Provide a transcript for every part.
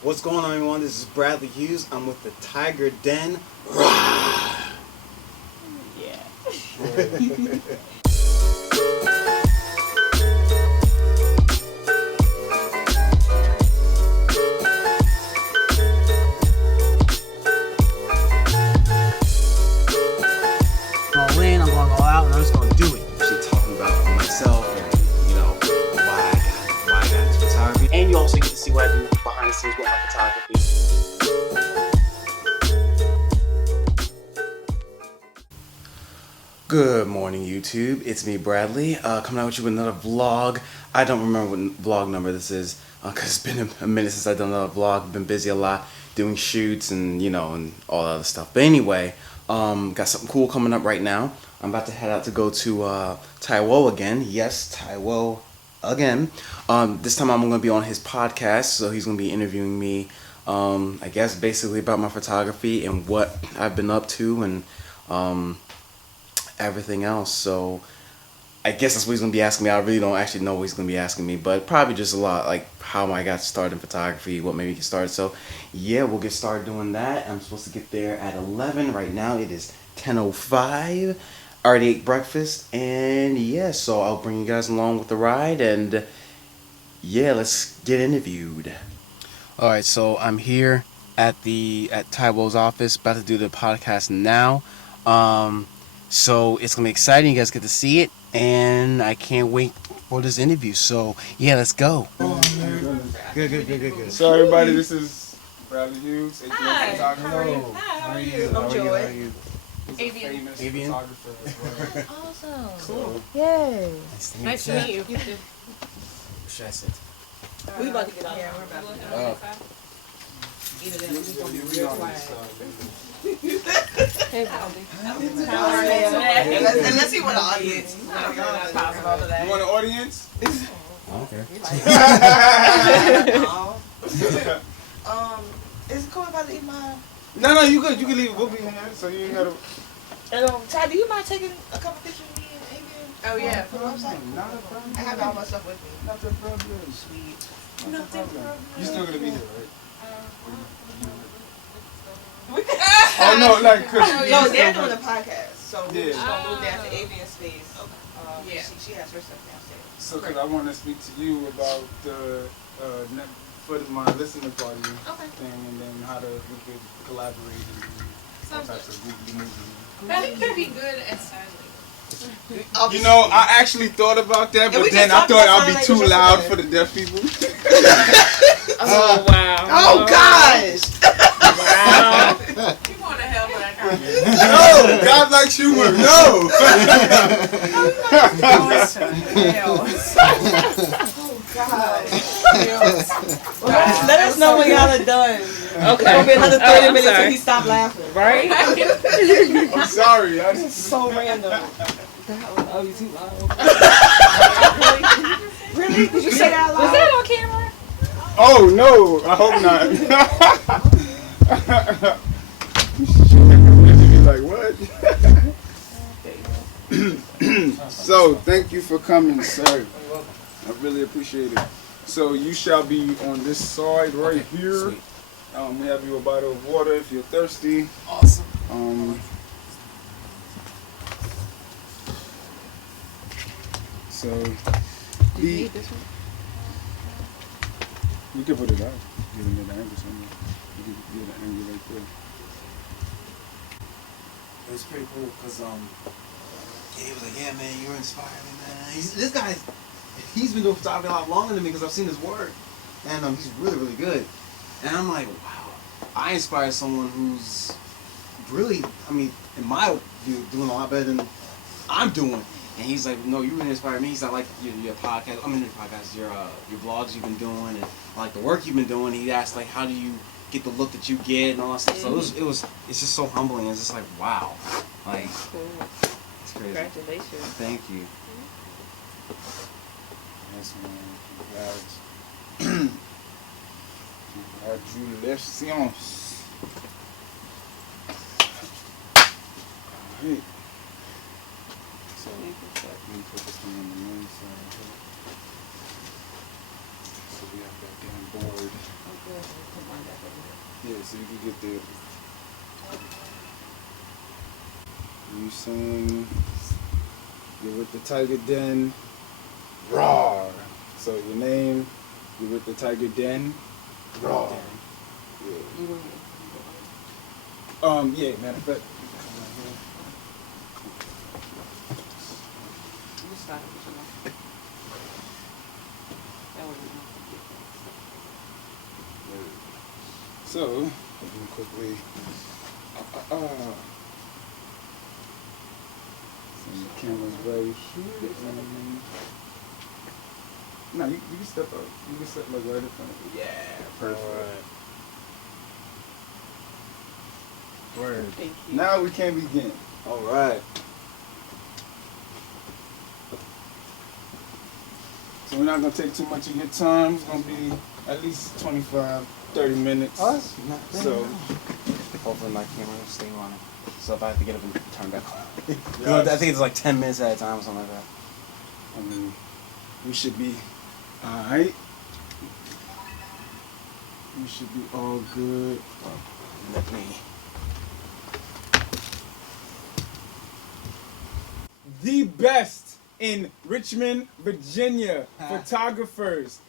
What's going on, everyone? This is Bradley Hughes. I'm with the Tiger Den. Rah! Yeah. I'm going all out, and I'm just going to do it. Actually talking about myself and, why I got into photography. And you also get to see what I do behind the scenes with my photography. Good morning, YouTube. It's me, Bradley, coming out with you with another vlog. I don't remember what vlog number this is, because it's been a minute since I've done another vlog. I've been busy a lot doing shoots and, and all that other stuff. But anyway, got something cool coming up right now. I'm about to head out to go to Tai Wo again. Yes, Tai Wo again. This time I'm going to be on his podcast, so he's going to be interviewing me, I guess, basically about my photography and what I've been up to and everything else. So I guess that's what he's going to be asking me. I really don't actually know what he's going to be asking me, but probably just a lot, like how I got started in photography, what made me get started. So yeah, we'll get started doing that. I'm supposed to get there at 11. Right now it is 10:05. I already ate breakfast, and yeah, so I'll bring you guys along with the ride, and yeah, let's get interviewed. All right, so I'm here at Tai Wo's office, about to do the podcast now. So it's gonna be exciting. You guys get to see it, and I can't wait for this interview. So yeah, let's go. Good. So everybody, this is Bradley Hughes. Hi. Hello. How are you? I'm Joy. He's a famous Avian. photographer as well. Awesome. Cool. Yay. Nice to meet you. You too. What should I say? We about to get out. Yeah, we're about to get out. Either then we gonna be real quiet. Hey, Baldy. How are you? And let's see what the audience. You want an audience? Okay. Is it cool if I leave my? No, you good. You can leave. We'll be here, so you ain't gotta. Ty, do you mind taking a couple pictures of me and Avian? Oh yeah. For the website. Not a problem. I have all my stuff with me. Not a problem. Sweet. Not a problem. You still gonna be there, right? Oh no, like No, they're doing a podcast, so we're Yeah. just gonna move down to Avian's space. Yeah. She has her stuff downstairs. So, cause I want to speak to you about the for my listener party thing, and then how we could collaborate and do all types of goofy movies. I think you'd be good at styling. You know, I actually thought about that, but then I thought I'd be too loud for the deaf people. Oh wow! Oh gosh! Wow! You want to help with that kind of thing? No, God likes humor. No. Oh gosh! Let us know when y'all are done. Okay. It's gonna be another 30 minutes until he stop laughing. Right? I'm sorry. I just So random. Oh, you too loud. Really? Did you say that loud? Was that on camera? Oh no! I hope not. Be like what? So thank you for coming, sir. I really appreciate it. So you shall be on this side right here. Sweet. We have you a bottle of water if you're thirsty. Awesome. So we can put it out. Get it at the angle somewhere. We can get an angle right there. It was pretty cool because he was like, yeah, man, you're inspiring, man. This guy, he's been doing photography a lot longer than me because I've seen his work, and he's really good. And I'm like, wow, I inspire someone who's really, in my view, doing a lot better than I'm doing. And he's like, no, you really inspire me. He's like your podcast, your vlogs you've been doing, and like the work you've been doing. He asked like, how do you get the look that you get and all that stuff. So it's just so humbling. It's just like, wow, like Cool. it's crazy. Congratulations. Thank you. Yes, man. Congratulations. Alright. So, let me put this one on the main side here. So we have that damn board. Yeah, so you can get there. You sing, you're with the Tiger Den, roar. So your name, you're with the Tiger Den, roar. Yeah. Yeah, matter of fact. So, let me quickly. So the camera's right here. No, you can step up. You can step like right in front of me. Yeah, perfect. Word. Thank you. Now we can begin. All right. So we're not going to take too much of your time. It's going to be at least 25, 30 minutes. So hopefully my camera will stay on it. So if I have to get up and turn back on. I think it's like 10 minutes at a time or something like that. I mean, we should be alright. We should be all good. Let me. The best in Richmond, Virginia photographers.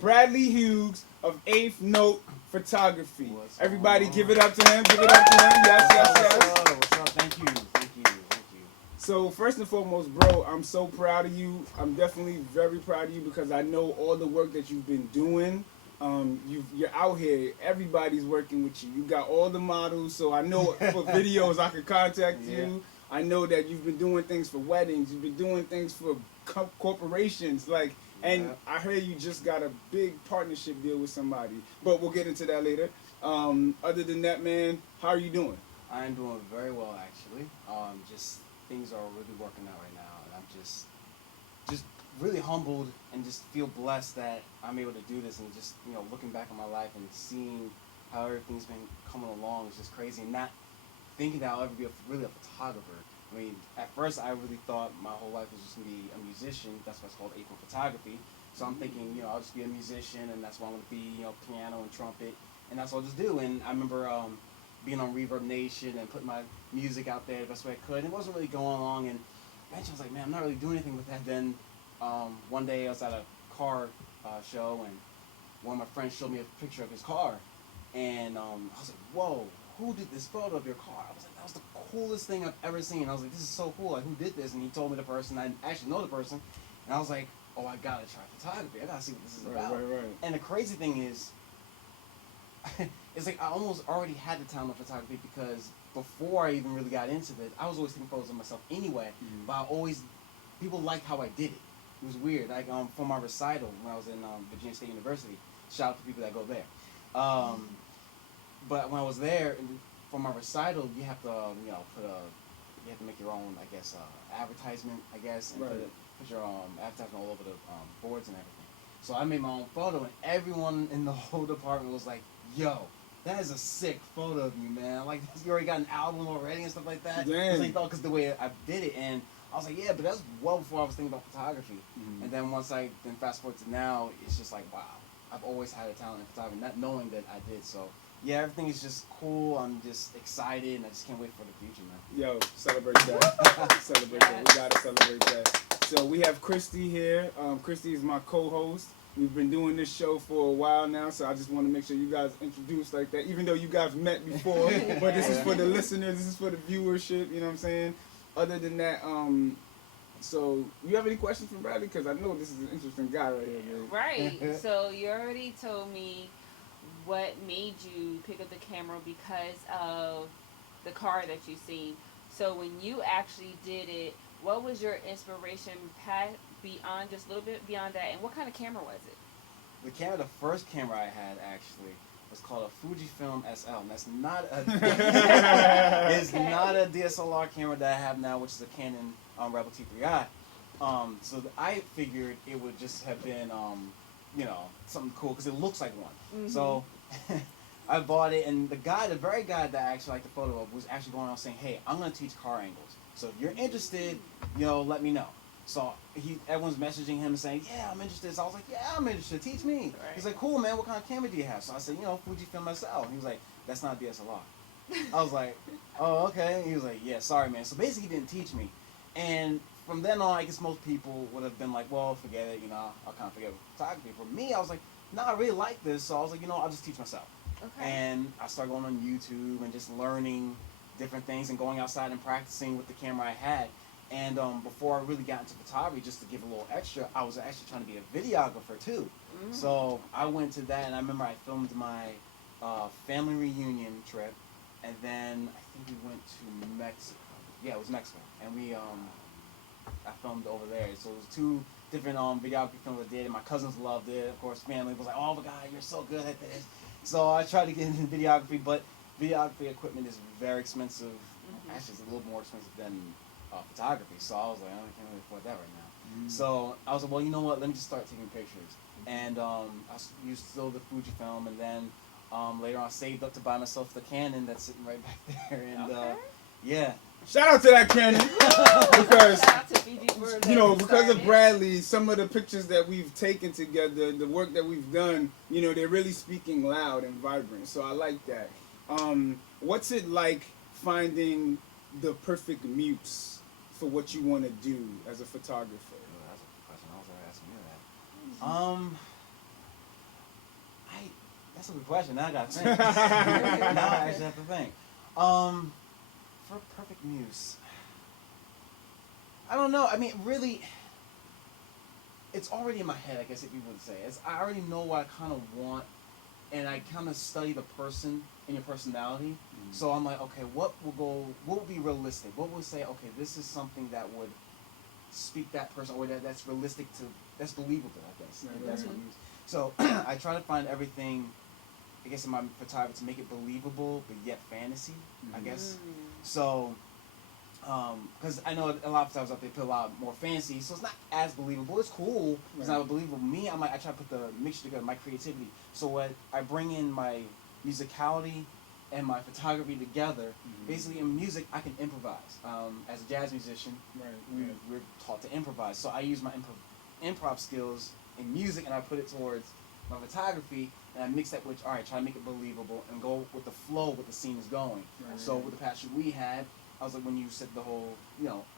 Bradley Hughes of 8th Note Photography. Everybody give it up to him. Give it up to him. Yes, yes, yes. What's up? Thank you. So first and foremost, bro, I'm so proud of you. I'm definitely very proud of you because I know all the work that you've been doing. You're out here. Everybody's working with you. You got all the models, so I know for videos I could contact you. I know that you've been doing things for weddings. You've been doing things for corporations, and I heard you just got a big partnership deal with somebody. But we'll get into that later. Other than that, man, how are you doing? I'm doing very well, actually. Just things are really working out right now, and I'm just really humbled and just feel blessed that I'm able to do this. And just looking back on my life and seeing how everything's been coming along is just crazy. And not thinking that I'll ever be really a photographer. I mean, at first I really thought my whole life was just gonna be a musician. That's why it's called April Photography. So I'm thinking, I'll just be a musician, and that's why I'm gonna be, piano and trumpet, and that's what I'll just do. And I remember being on Reverb Nation and putting my music out there the best way I could. And it wasn't really going along, and eventually I was like, man, I'm not really doing anything with that. Then one day I was at a car show, and one of my friends showed me a picture of his car, and I was like, whoa, who did this photo of your car? I was like, that was the coolest thing I've ever seen. I was like, this is so cool. Like, who did this? And he told me the person. I actually know the person, and I was like, oh, I gotta try photography. I gotta see what this is about. Right. And the crazy thing is, it's like I almost already had the talent of photography because before I even really got into this, I was always taking photos of myself anyway. Mm-hmm. But people liked how I did it. It was weird. Like for my recital when I was in Virginia State University. Shout out to people that go there. But when I was there for my recital, you have to you have to make your own, I guess, advertisement, I guess, and put your advertisement all over the boards and everything. So I made my own photo, and everyone in the whole department was like, yo, that is a sick photo of you, man. Like, you already got an album already and stuff like that. Damn. Because the way I did it, and I was like, yeah, but that's well before I was thinking about photography. Mm-hmm. And then then fast forward to now, it's just like, wow, I've always had a talent in photography, not knowing that I did. So yeah, everything is just cool. I'm just excited, and I just can't wait for the future, man. Yo, celebrate that. Celebrate that. We gotta celebrate that. So we have Christy here. Christy is my co-host. We've been doing this show for a while now, so I just want to make sure you guys introduce like that, even though you guys met before. But this is for the listeners. This is for the viewership. You know what I'm saying? Other than that, so you have any questions for Bradley? Because I know this is an interesting guy right here, man. Right. So you already told me what made you pick up the camera because of the car that you seen. So when you actually did it, what was your inspiration beyond, just a little bit beyond that, and what kind of camera was it? The first camera I had actually was called a Fujifilm SL, and that's not a it's not a DSLR camera that I have now, which is a Canon Rebel T3i. So I figured it would just have been something cool because it looks like one. Mm-hmm. So I bought it, and the very guy that I actually liked the photo of was actually going around saying, hey, I'm going to teach car angles. So if you're interested, let me know. So everyone's messaging him and saying, yeah, I'm interested. So I was like, yeah, I'm interested. Teach me. Right. He's like, cool, man. What kind of camera do you have? So I said, Fujifilm SL. He was like, that's not DSLR. I was like, oh, okay. He was like, yeah, sorry, man. So basically, he didn't teach me. And from then on, I guess most people would have been like, well, forget it. I'll kind of forget photography. For me, I was like, no, I really like this. So I was like, I'll just teach myself. Okay. And I started going on YouTube and just learning different things and going outside and practicing with the camera I had. And before I really got into photography, just to give a little extra, I was actually trying to be a videographer too. Mm. So I went to that, and I remember I filmed my family reunion trip, and then I think we went to Mexico. Yeah, it was Mexico, and I filmed over there. So it was 2 different videography films I did, and my cousins loved it. Of course, family was like, "Oh my God, you're so good at this." So I tried to get into videography, but videography equipment is very expensive. Mm-hmm. Actually, it's a little more expensive than photography. So I was like, I can't really afford that right now. So I was like, well, you know what? Let me just start taking pictures. And I used still the Fujifilm, and then later on I saved up to buy myself the Canon that's sitting right back there. And Okay. yeah. Shout out to that Canon because Shout out to Fiji for that because of started. Bradley, some of the pictures that we've taken together, the work that we've done, they're really speaking loud and vibrant. So I like that. What's it like finding the perfect muse for what you want to do as a photographer? That's a question. I was already asking you that. That's a good question. Now I gotta think. Now I actually have to think. For a perfect muse, I don't know. I mean, really, it's already in my head. I guess if you would say, I already know what I kind of want, and I kind of study the person and your personality. So I'm like, okay, what would be realistic? What would say, okay, this is something that would speak that person, or that's realistic that's believable, I guess. Right, That's right. what I use. So I try to find everything, I guess, in my photography to make it believable, but yet fantasy, I guess. So, because I know a lot of photographers out there put a lot more fancy, so it's not as believable. It's cool. It's Right. not believable. Me, I try to put the mixture together, my creativity. So what I bring in my musicality and my photography together. Basically, in music, I can improvise. As a jazz musician, we're taught to improvise. So I use my improv skills in music, and I put it towards my photography, and I mix that with, all right, try to make it believable and go with the flow, what the scene is going. Right. So with the past shoot we had, I was like, when you said the whole,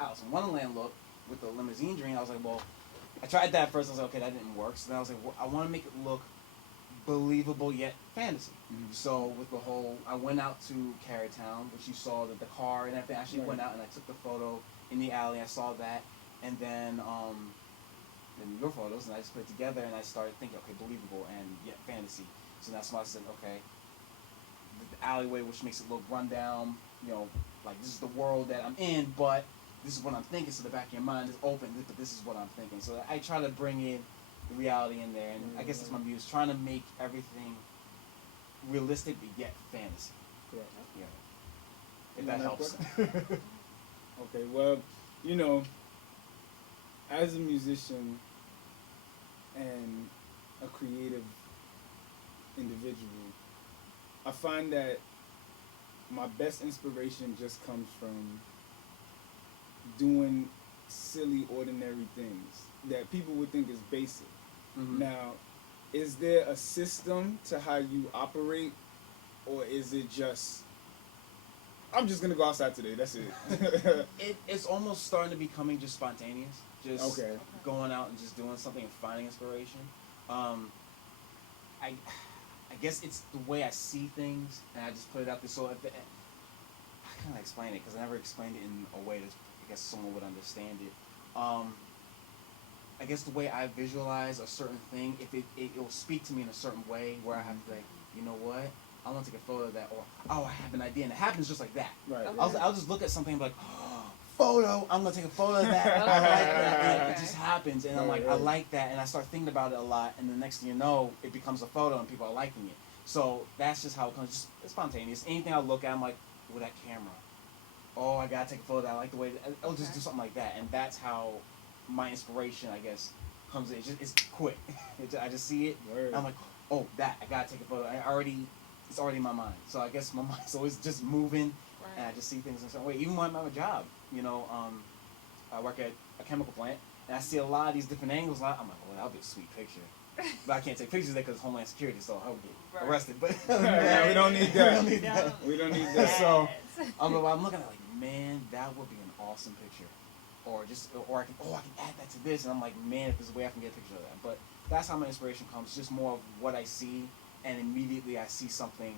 Alice in Wonderland look with the limousine dream, I was like, well, I tried that first. I was like, okay, that didn't work. So then I was like, well, I want to make it look believable yet fantasy. So with the whole, I went out to Carytown, which you saw the car and everything. I actually went out and I took the photo in the alley. I saw that, and then your photos, and I just put it together, and I started thinking, okay, believable and yet fantasy. So that's why I said, okay, the alleyway, which makes it look run down, like this is the world that I'm in, but this is what I'm thinking. So the back of your mind is open, but this is what I'm thinking. So I try to bring in the reality in there, and I guess that's my muse, trying to make everything realistic but yet fantasy. Correct. Yeah. If that helps. Okay, well, as a musician and a creative individual, I find that my best inspiration just comes from doing silly, ordinary things that people would think is basic. Now, is there a system to how you operate, or is it just, I'm just gonna go outside today, that's it? It's almost starting to becoming just spontaneous. Just Okay. going out and just doing something and finding inspiration. I guess it's the way I see things, and I just put it out there. So I can't explain it because I never explained it in a way that I guess someone would understand it. I guess the way I visualize a certain thing, if it will speak to me in a certain way, where I have to like, you know what, I want to take a photo of that, or oh, I have an idea, and it happens just like that. Right. I'll just look at something and be like, oh, photo, I'm gonna take a photo of that. I like that, and it just happens, and I'm like, I like that, and I start thinking about it a lot, and the next thing you know, it becomes a photo, and people are liking it. So that's just how it comes. Just it's spontaneous. Anything I look at, I'm like, with that camera, oh, I gotta take a photo. I like the way I'll just do something like that, and that's how my inspiration, I guess, comes in. It's quick. I just see it. And I'm like, oh, that I gotta take a photo. It's already in my mind. So I guess my mind's always just moving, and I just see things in a certain way. Even when I'm at my job, I work at a chemical plant, And I see a lot of these different angles. And I'm like, well, that'll be a sweet picture. But I can't take pictures of that because Homeland Security, so I would get arrested. But Yeah, we don't need that. We don't need that. We don't need that. So, I'm looking at it like, man, that would be an awesome picture. Or I can add that to this. And I'm like, man, if there's a way I can get a picture of that. But that's how my inspiration comes. Just more of what I see, and immediately I see something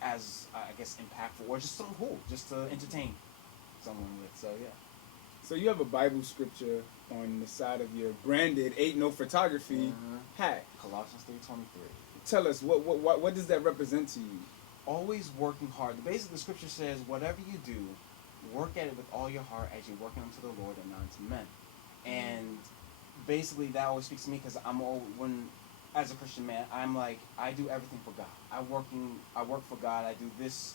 as, I guess, impactful, or just something cool, just to entertain someone with. So, yeah. so you have a Bible scripture on the side of your branded Ain't No Photography hat. Colossians 3:23. Tell us, what does that represent to you? Always working hard. Basically, the scripture says, whatever you do, work at it with all your heart as you're working unto the Lord and not unto men. And basically, that always speaks to me because as a Christian man, I'm like, I do everything for God. I work for God. I do this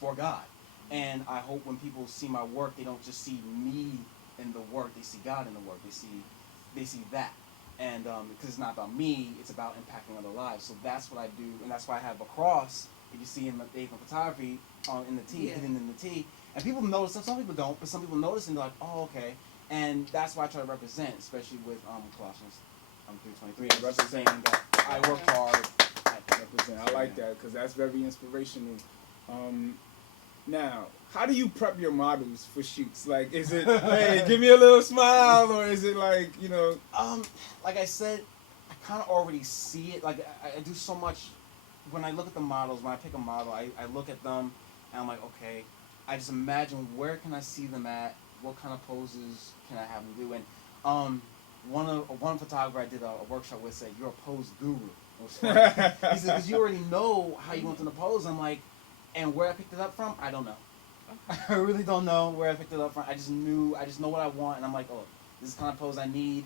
for God. And I hope when people see my work, they don't just see me in the work. They see God in the work. They see that. And because it's not about me, it's about impacting other lives. So that's what I do, and that's why I have a cross that you see in the photography in the T, hidden in the T. And people notice. Some people don't, but some people notice and they're like, oh, okay. And that's why I try to represent, especially with Colossians 3:23. Representing that I work hard. I like that because that's very inspirational. Now, how do you prep your models for shoots? Like, is it, hey, give me a little smile, or is it like, you know? Like I said, I kind of already see it. Like, I do so much. When I look at the models, when I pick a model, I look at them, and I'm like, okay, I just imagine where can I see them at? What kind of poses can I have them do? And one photographer I did a workshop with said, "You're a pose guru." It was funny. He said, "Because you already know how you want them to pose." I'm like, and where I picked it up from, I don't know. I really don't know where I picked it up from. I just know what I want, and I'm like, oh, this is the kind of pose I need,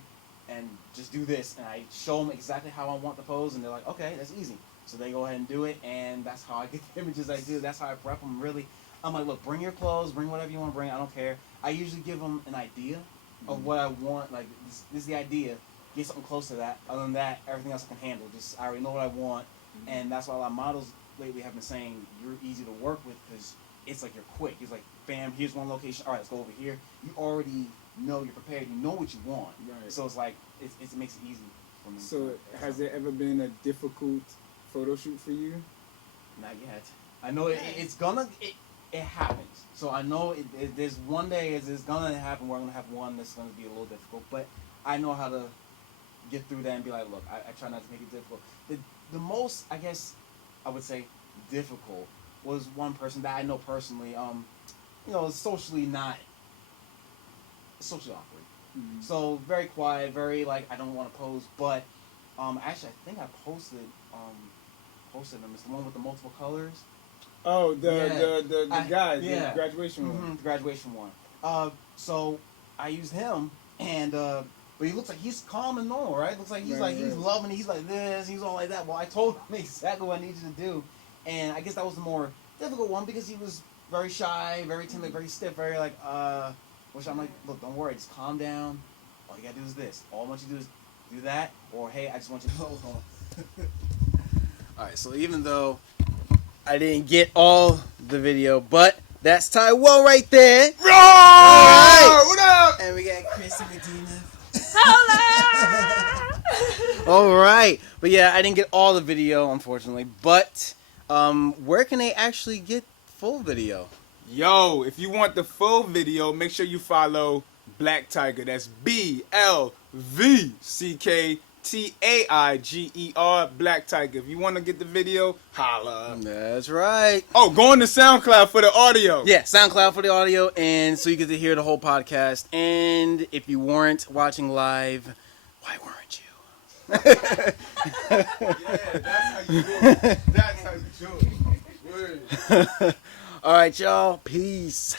and just do this. And I show them exactly how I want the pose, and they're like, okay, that's easy. So they go ahead and do it, and that's how I get the images I do. That's how I prep them, really. I'm like, look, bring your clothes, bring whatever you want to bring. I don't care. I usually give them an idea of what I want. Like, this is the idea. Get something close to that. Other than that, everything else I can handle. Just, I already know what I want, and that's why a lot of models lately have been saying you're easy to work with because it's like you're quick. It's like, bam, here's one location. All right, let's go over here. You already know, you're prepared. You know what you want. Right. So it's like, it makes it easy for me. So has there ever been a difficult photo shoot for you? Not yet. I know it happens. So I know there's one day it's gonna happen where I'm gonna have one that's gonna be a little difficult, but I know how to get through that and be like, look, I try not to make it difficult. The most, I guess, I would say difficult was one person that I know personally, socially awkward. Mm-hmm. So very quiet, very like I don't want to pose, but actually I think I posted them. It's the one with the multiple colors. Oh, the guy, yeah. the graduation one. The graduation one. So I used him, and but he looks like he's calm and normal, right? Looks like he's he's loving it. He's like this. He's all like that. Well, I told him exactly what I needed to do, and I guess that was the more difficult one because he was very shy, very timid, very stiff, very like which I'm like, look, don't worry, just calm down. All you gotta do is this. All I want you to do is do that, or hey, I just want you to hold on. All right, so even though I didn't get all the video, but that's Tai Wo right there. All right. What up? And we got Chris and Medina. Hola! All right, but yeah, I didn't get all the video, unfortunately. But where can they actually get full video? Yo, if you want the full video, make sure you follow Black Tiger. That's BLVCKTAIGER, Black Tiger. If you want to get the video, holla. That's right. Oh, go on to SoundCloud for the audio. Yeah, SoundCloud for the audio, and so you get to hear the whole podcast. And if you weren't watching live, why weren't you? Yeah, that's how you do it. That's how you do it. Word. All right, y'all. Peace.